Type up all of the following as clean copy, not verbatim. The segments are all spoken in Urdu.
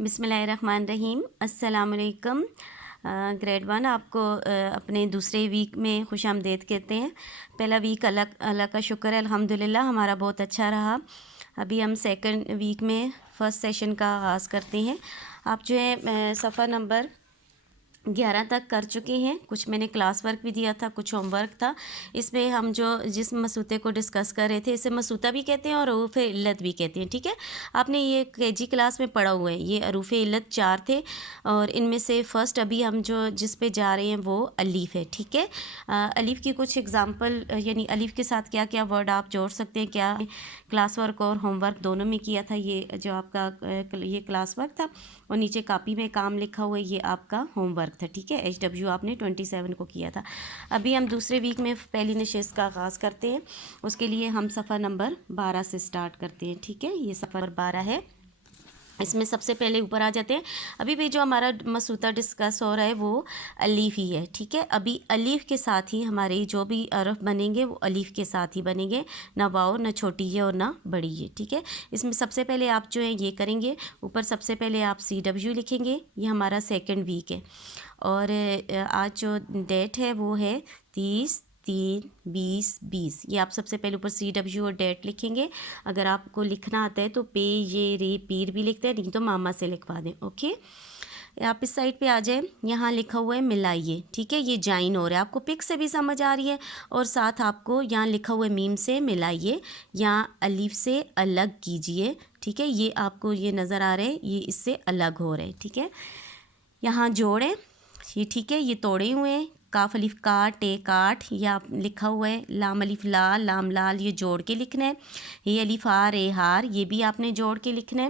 بسم اللہ الرحمن الرحیم۔ السلام علیکم۔ گریڈ 1 آپ کو اپنے دوسرے ویک میں خوش آمدید کہتے ہیں۔ پہلا ویک اللہ کا شکر ہے الحمدللہ ہمارا بہت اچھا رہا۔ ابھی ہم سیکنڈ ویک میں فرسٹ سیشن کا آغاز کرتے ہیں۔ آپ جو ہے صفحہ نمبر 11 تک کر چکے ہیں۔ کچھ میں نے کلاس ورک بھی دیا تھا، کچھ ہوم ورک تھا۔ اس میں ہم جس مسوتے کو ڈسکس کر رہے تھے اسے مسوتہ بھی کہتے ہیں اور حروف علت بھی کہتے ہیں، ٹھیک ہے۔ آپ نے یہ KG کلاس میں پڑھا ہوا ہے۔ یہ حروف علت 4 تھے اور ان میں سے فرسٹ ابھی ہم جس پہ جا رہے ہیں وہ الف ہے، ٹھیک ہے۔ الف کی کچھ اگزامپل، یعنی الف کے ساتھ کیا کیا ورڈ آپ جوڑ سکتے ہیں، کیا کلاس ورک اور ہوم ورک دونوں میں کیا تھا۔ یہ جو آپ کا یہ کلاس ورک تھا اور نیچے کاپی میں کام لکھا ہوا ہے، یہ آپ کا ہوم ورک تھا، ٹھیک ہے۔ HW آپ نے 27 کو کیا تھا۔ ابھی ہم دوسرے ویک میں پہلی نشست کا آغاز کرتے ہیں۔ اس کے لیے ہم صفحہ نمبر 12 سے سٹارٹ کرتے ہیں، ٹھیک ہے۔ یہ صفحہ نمبر 12 ہے۔ اس میں سب سے پہلے اوپر آ جاتے ہیں۔ ابھی بھی جو ہمارا مسوتہ ڈسکس ہو رہا ہے وہ الف ہی ہے، ٹھیک ہے۔ ابھی الف کے ساتھ ہی ہمارے جو بھی حرف بنیں گے وہ الف کے ساتھ ہی بنیں گے، نہ واؤ، نہ چھوٹی یہ اور نہ بڑی یہ، ٹھیک ہے۔ اس میں سب سے پہلے آپ جو ہے یہ کریں گے، اوپر سب سے پہلے آپ CW لکھیں گے۔ یہ ہمارا سیکنڈ ویک ہے اور آج جو ڈیٹ ہے وہ ہے 30/3/2020۔ یہ آپ سب سے پہلے اوپر CW اور ڈیٹ لکھیں گے۔ اگر آپ کو لکھنا آتا ہے تو پے یہ رے پیر بھی لکھتے ہیں، نہیں تو ماما سے لکھوا دیں، اوکے۔ آپ اس سائڈ پہ آ جائیں، یہاں لکھا ہوا ہے ملائیے، ٹھیک ہے۔ یہ جائن ہو رہا ہے، آپ کو پک سے بھی سمجھ آ رہی ہے اور ساتھ آپ کو یہاں لکھا ہوا ہے میم سے ملائیے، یہاں الف سے الگ کیجئے، ٹھیک ہے۔ یہ آپ کو یہ نظر آ رہا ہے، یہ اس سے الگ ہو رہا ہے، ٹھیک ہے۔ یہاں جوڑیں، یہ ٹھیک ہے، یہ توڑے ہوئے ہیں۔ کاف الف کا ٹے کاٹ، یہ آپ لکھا ہوا ہے۔ لام الف لا لام لال، یہ جوڑ کے لکھنا ہے۔ یہ الف ہار اے ہار، یہ بھی آپ نے جوڑ کے لکھنا ہے۔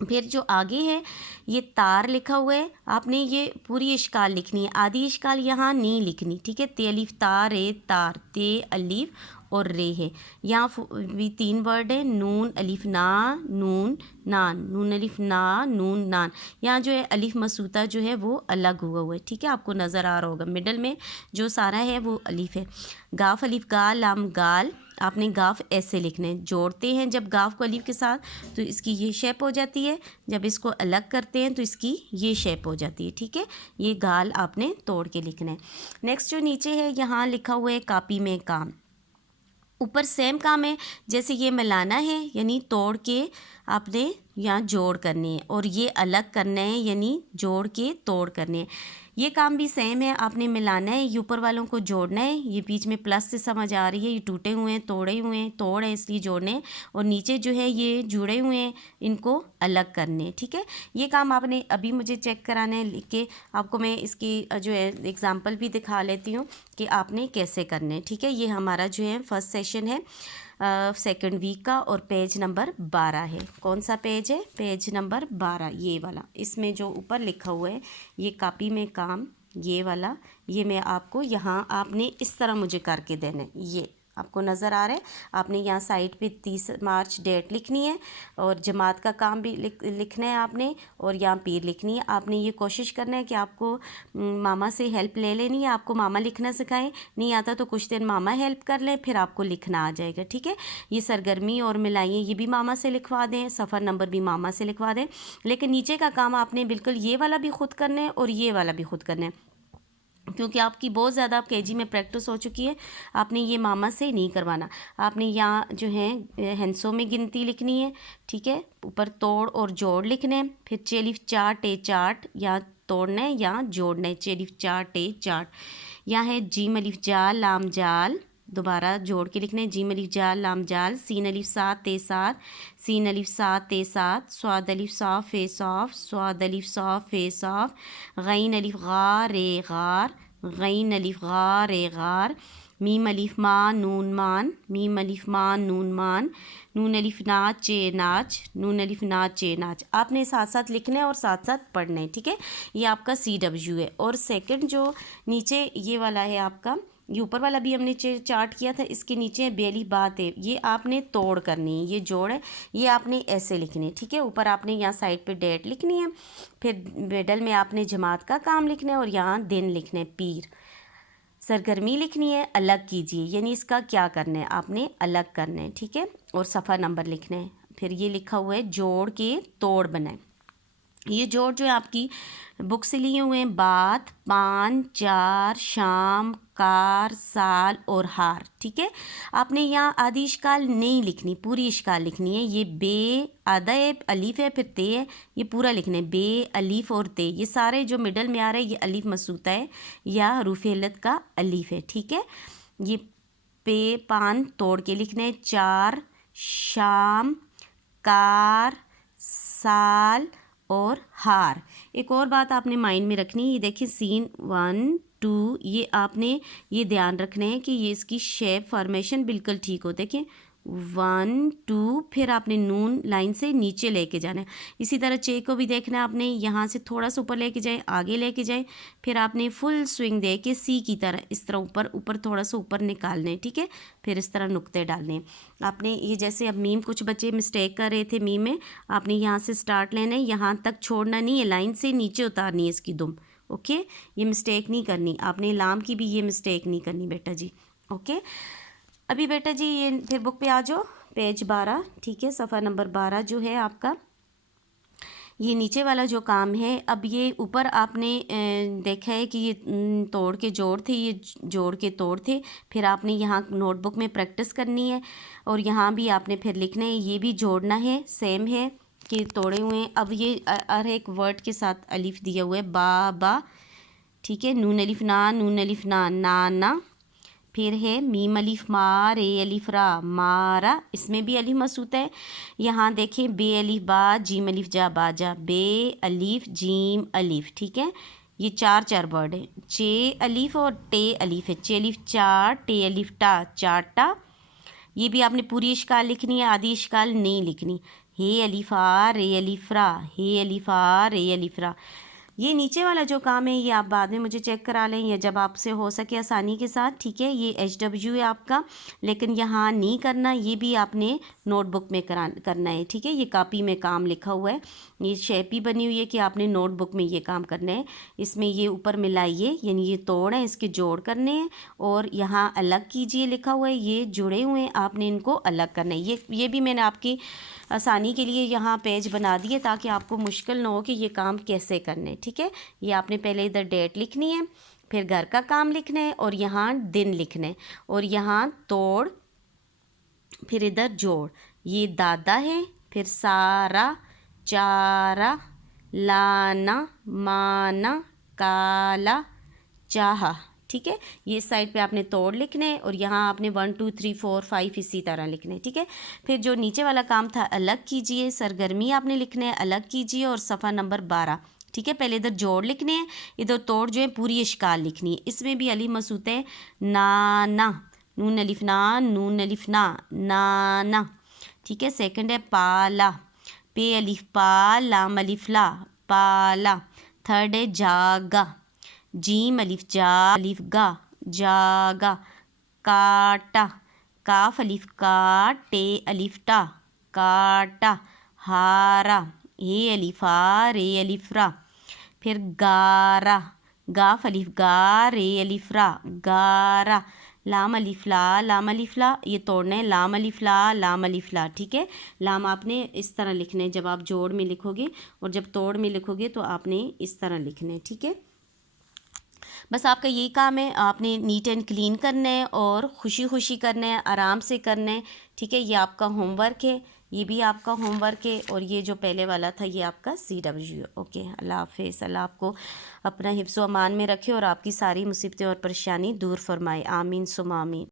پھر جو آگے ہے یہ تار لکھا ہوا ہے، آپ نے یہ پوری اشکال لکھنی ہے، آدھی اشکال یہاں نہیں لکھنی، ٹھیک ہے۔ تے الف تا رے تار، تے الف اور رے ہے۔ یہاں بھی 3 ورڈ ہیں، نون الف نا نون نان، نون الف نا نون نان۔ یہاں جو ہے الف مسوتہ جو ہے وہ الگ ہوا ہے، ٹھیک ہے، آپ کو نظر آ رہا ہوگا۔ مڈل میں جو سارا ہے وہ الف ہے۔ گاف الف گا لام گال، آپ نے گاف ایسے لکھنے ہیں، جوڑتے ہیں جب گاف کو الف کے ساتھ تو اس کی یہ شیپ ہو جاتی ہے، جب اس کو الگ کرتے ہیں تو اس کی یہ شیپ ہو جاتی ہے، ٹھیک ہے۔ یہ گال آپ نے توڑ کے لکھنا ہے۔ نیکسٹ جو نیچے ہے یہاں لکھا ہوا ہے کاپی میں کام، اوپر سیم کام ہے، جیسے یہ ملانا ہے یعنی توڑ کے آپ نے یہاں جوڑ کرنے ہیں، اور یہ الگ کرنا ہے یعنی جوڑ کے توڑ کرنے ہیں۔ یہ کام بھی سیم ہے، آپ نے ملانا ہے، یہ اوپر والوں کو جوڑنا ہے۔ یہ بیچ میں پلس سے سمجھ آ رہی ہے، یہ ٹوٹے ہوئے ہیں، توڑے ہوئے ہیں، توڑ ہے اس لیے جوڑنے ہیں، اور نیچے جو ہے یہ جڑے ہوئے ہیں، ان کو الگ کرنے ہیں، ٹھیک ہے۔ یہ کام آپ نے ابھی مجھے چیک کرانا ہے لکھ کے، آپ کو میں اس کی جو ہے ایگزامپل بھی دکھا لیتی ہوں کہ آپ نے کیسے کرنے ہیں، ٹھیک ہے۔ یہ ہمارا جو ہے فرسٹ سیشن ہے سیکنڈ ویک کا، اور پیج نمبر 12 ہے۔ کون سا پیج ہے؟ پیج نمبر 12، یہ والا۔ اس میں جو اوپر لکھا ہوا ہے یہ کاپی میں کام، یہ والا، یہ میں آپ کو یہاں آپ نے اس طرح مجھے کر کے دینا ہے۔ یہ آپ کو نظر آ رہا ہے، آپ نے یہاں سائڈ پہ 30 مارچ ڈیٹ لکھنی ہے، اور جماعت کا کام بھی لکھنا ہے آپ نے، اور یہاں پیر لکھنی ہے۔ آپ نے یہ کوشش کرنا ہے کہ آپ کو ماما سے ہیلپ لے لینی ہے، آپ کو ماما لکھنا سکھائیں، نہیں آتا تو کچھ دن ماما ہیلپ کر لیں، پھر آپ کو لکھنا آ جائے گا، ٹھیک ہے۔ یہ سرگرمی اور ملائیں یہ بھی ماما سے لکھوا دیں، سفر نمبر بھی ماما سے لکھوا دیں، لیکن نیچے کا کام آپ نے بالکل یہ والا بھی خود کرنا ہے اور یہ والا بھی خود کرنا ہے، کیونکہ آپ کی بہت زیادہ KG میں پریکٹس ہو چکی ہے۔ آپ نے یہ ماما سے نہیں کروانا، آپ نے یہاں جو ہے ہنسوں میں گنتی لکھنی ہے، ٹھیک ہے۔ اوپر توڑ اور جوڑ لکھنے ہیں، پھر چیلف چاٹ ٹے چاٹ، یا توڑنا ہے یا جوڑنا ہے، چیلف چاٹ ٹے چاٹ۔ یہاں ہے جیم الف جال لام جال، دوبارہ جوڑ کے لکھنے ہیں، جیم الف جال لام جال، سین الف سات تے سات، سین الف سات تے سات، صاد الف صاف فے صاف، صاد الف صاف فے صاف، غین الف غار رے غار، غین الف غار رے غار، میم الف ما نون مان، میم الف ما نون مان، نون الف ناچ چے ناچ، نون الف ناچ چے ناچ۔ آپ نے ساتھ ساتھ لکھنا ہے اور ساتھ ساتھ پڑھنا ہے، ٹھیک ہے۔ یہ آپ کا CW ہے، اور سیکنڈ جو نیچے یہ والا ہے آپ کا، یہ اوپر والا بھی ہم نے چارٹ کیا تھا، اس کے نیچے بیلی بات ہے، یہ آپ نے توڑ کرنی ہے، یہ جوڑ ہے، یہ آپ نے ایسے لکھنی ہے، ٹھیک ہے۔ اوپر آپ نے یہاں سائڈ پہ ڈیٹ لکھنی ہے، پھر میڈل میں آپ نے جماعت کا کام لکھنا ہے، اور یہاں دن لکھنا ہے پیر۔ سرگرمی لکھنی ہے الگ کیجیے، یعنی اس کا کیا کرنا ہے، آپ نے الگ کرنا ہے، ٹھیک ہے، اور صفحہ نمبر لکھنا ہے۔ پھر یہ لکھا ہوا ہے جوڑ کے توڑ بنائیں، یہ جوڑ جو ہے آپ کی بک سے لیے ہوئے ہیں، بات، پان، چار، شام، کار، سال اور ہار، ٹھیک ہے. آپ نے یہاں آدھی اشکال نہیں لکھنی، پوری اشکال لکھنی ہے. یہ بے آدھا ہے، الف ہے، پھر تے ہے، یہ پورا لکھنا ہے. بے، الف اور تے، یہ سارے جو مڈل میں آ رہے ہیں یہ الف مسوطہ ہے یا حروف علت کا الف ہے، ٹھیک ہے. یہ پے پان توڑ کے لکھنا ہے. چار، شام، کار، سال اور ہار. ایک اور بات آپ نے مائنڈ میں رکھنی ہے، یہ دیکھیں سین 1 2، یہ آپ نے یہ دھیان رکھنا ہے کہ یہ اس کی شیپ فارمیشن بالکل ٹھیک ہو. دیکھیں 1 2، پھر آپ نے نون لائن سے نیچے لے کے جانا ہے. اسی طرح چے کو بھی دیکھنا ہے آپ نے، یہاں سے تھوڑا سا اوپر لے کے جائیں، آگے لے کے جائیں، پھر آپ نے فل سوئنگ دے کے سی کی طرح اس طرح اوپر تھوڑا سا اوپر نکالنے ہیں، ٹھیک ہے. پھر اس طرح نقطے ڈالنے ہیں. آپ نے یہ جیسے اب میم کچھ بچے مسٹیک کر رہے تھے میم میں، آپ نے یہاں سے سٹارٹ لینا ہے، یہاں تک چھوڑنا نہیں ہے، لائن سے نیچے اتارنی ہے اس کی دم. اوکے، یہ مسٹیک نہیں کرنی آپ نے، لام کی بھی یہ مسٹیک نہیں کرنی بیٹا جی. اوکے، ابھی بیٹا جی یہ پھر بک پہ آ جاؤ، پیج 12، ٹھیک ہے، صفحہ نمبر 12 جو ہے آپ کا. یہ نیچے والا جو کام ہے، اب یہ اوپر آپ نے دیکھا ہے کہ یہ توڑ کے جوڑ تھے، یہ جوڑ کے توڑ تھے. پھر آپ نے یہاں نوٹ بک میں پریکٹس کرنی ہے، اور یہاں بھی آپ نے پھر لکھنا ہے، یہ بھی جوڑنا ہے، سیم ہے کہ توڑے ہوئے ہیں. اب یہ ہر ایک ورڈ کے ساتھ الف دیا ہوا ہے، با با، ٹھیک ہے. نون الف نا، نون الف نا، نا. پھر ہے میم الف ما، رے الف را، مارا، اس میں بھی الف مسوطہ ہے. یہاں دیکھیں بے الف با، جیم الف جا، باجا، بے الف جیم الف، ٹھیک ہے. یہ چار ورڈ ہیں. چے الف اور ٹے الف ہے، چے الف چار، ٹے الف ٹا، چاٹا. یہ بھی آپ نے پوری اشکال لکھنی ہے، آدھی اشکال نہیں لکھنی. ہے الف آ، رے الف را، ہے الف آ، رے الف را. یہ نیچے والا جو کام ہے یہ آپ بعد میں مجھے چیک کرا لیں، یا جب آپ سے ہو سکے آسانی کے ساتھ، ٹھیک ہے. یہ ایچ ڈبلیو ہے آپ کا، لیکن یہاں نہیں کرنا، یہ بھی آپ نے نوٹ بک میں کرنا ہے، ٹھیک ہے. یہ کاپی میں کام لکھا ہوا ہے، یہ شیپ ہی بنی ہوئی ہے کہ آپ نے نوٹ بک میں یہ کام کرنا ہے. اس میں یہ اوپر ملائیے، یعنی یہ توڑ ہے، اس کے جوڑ کرنے ہیں، اور یہاں الگ کیجئے لکھا ہوا ہے، یہ جڑے ہوئے ہیں، آپ نے ان کو الگ کرنا ہے. یہ بھی میں نے آپ کی آسانی کے لیے یہاں پیج بنا دیے تاکہ آپ کو مشکل نہ ہو کہ یہ کام کیسے کرنے، ٹھیک ہے. یہ آپ نے پہلے ادھر ڈیٹ لکھنی ہے، پھر گھر کا کام لکھنا ہے، اور یہاں دن لکھنا ہے، اور یہاں توڑ، پھر ادھر جوڑ. یہ دادا ہے، پھر سارا، چارا، لانا، مانا، کالا، چاہا، ٹھیک ہے. یہ سائڈ پہ آپ نے توڑ لکھنے ہے، اور یہاں آپ نے 1 2 3 4 5 اسی طرح لکھنے، ٹھیک ہے. پھر جو نیچے والا کام تھا الگ کیجئے، سرگرمی آپ نے لکھنا ہے، الگ کیجئے، اور صفحہ نمبر 12، ٹھیک ہے. پہلے ادھر جوڑ لکھنے ہیں، ادھر توڑ جو ہے پوری اشکال لکھنی ہے. اس میں بھی الف مسوطہ ہے، نانا، نون الف نا، نون الف نا، نانا، ٹھیک ہے. سیکنڈ ہے پالا، پے الف پا، لام الف لا، پالا. تھرڈ ہے جاگا، جیم الف جا، الف گا، جاگا. کاٹا، کاف الف کا، ٹے الف ٹا، کاٹا. ہارا، اے الف آ، رے الف را. پھر گارا، گاف الف گا، رے الف را، گارا. لام الف لا، لام الف لا، یہ توڑنا ہے، لام الف لا، لام الف لا، ٹھیک ہے. لام آپ نے اس طرح لکھنا ہے جب آپ جوڑ میں لکھو گے، اور جب توڑ میں لکھو گے تو آپ نے اس طرح لکھنا ہے، ٹھیک ہے. بس آپ کا یہی کام ہے، آپ نے نیٹ اینڈ کلین کرنا ہے، اور خوشی خوشی کرنا ہے، آرام سے کرنا ہے، ٹھیک ہے. یہ آپ کا ہوم ورک ہے، یہ بھی آپ کا ہوم ورک ہے، اور یہ جو پہلے والا تھا یہ آپ کا CW. اوکے، اللہ حافظ. اللہ آپ کو اپنا حفظ و امان میں رکھے، اور آپ کی ساری مصیبتیں اور پریشانی دور فرمائے. آمین ثم آمین.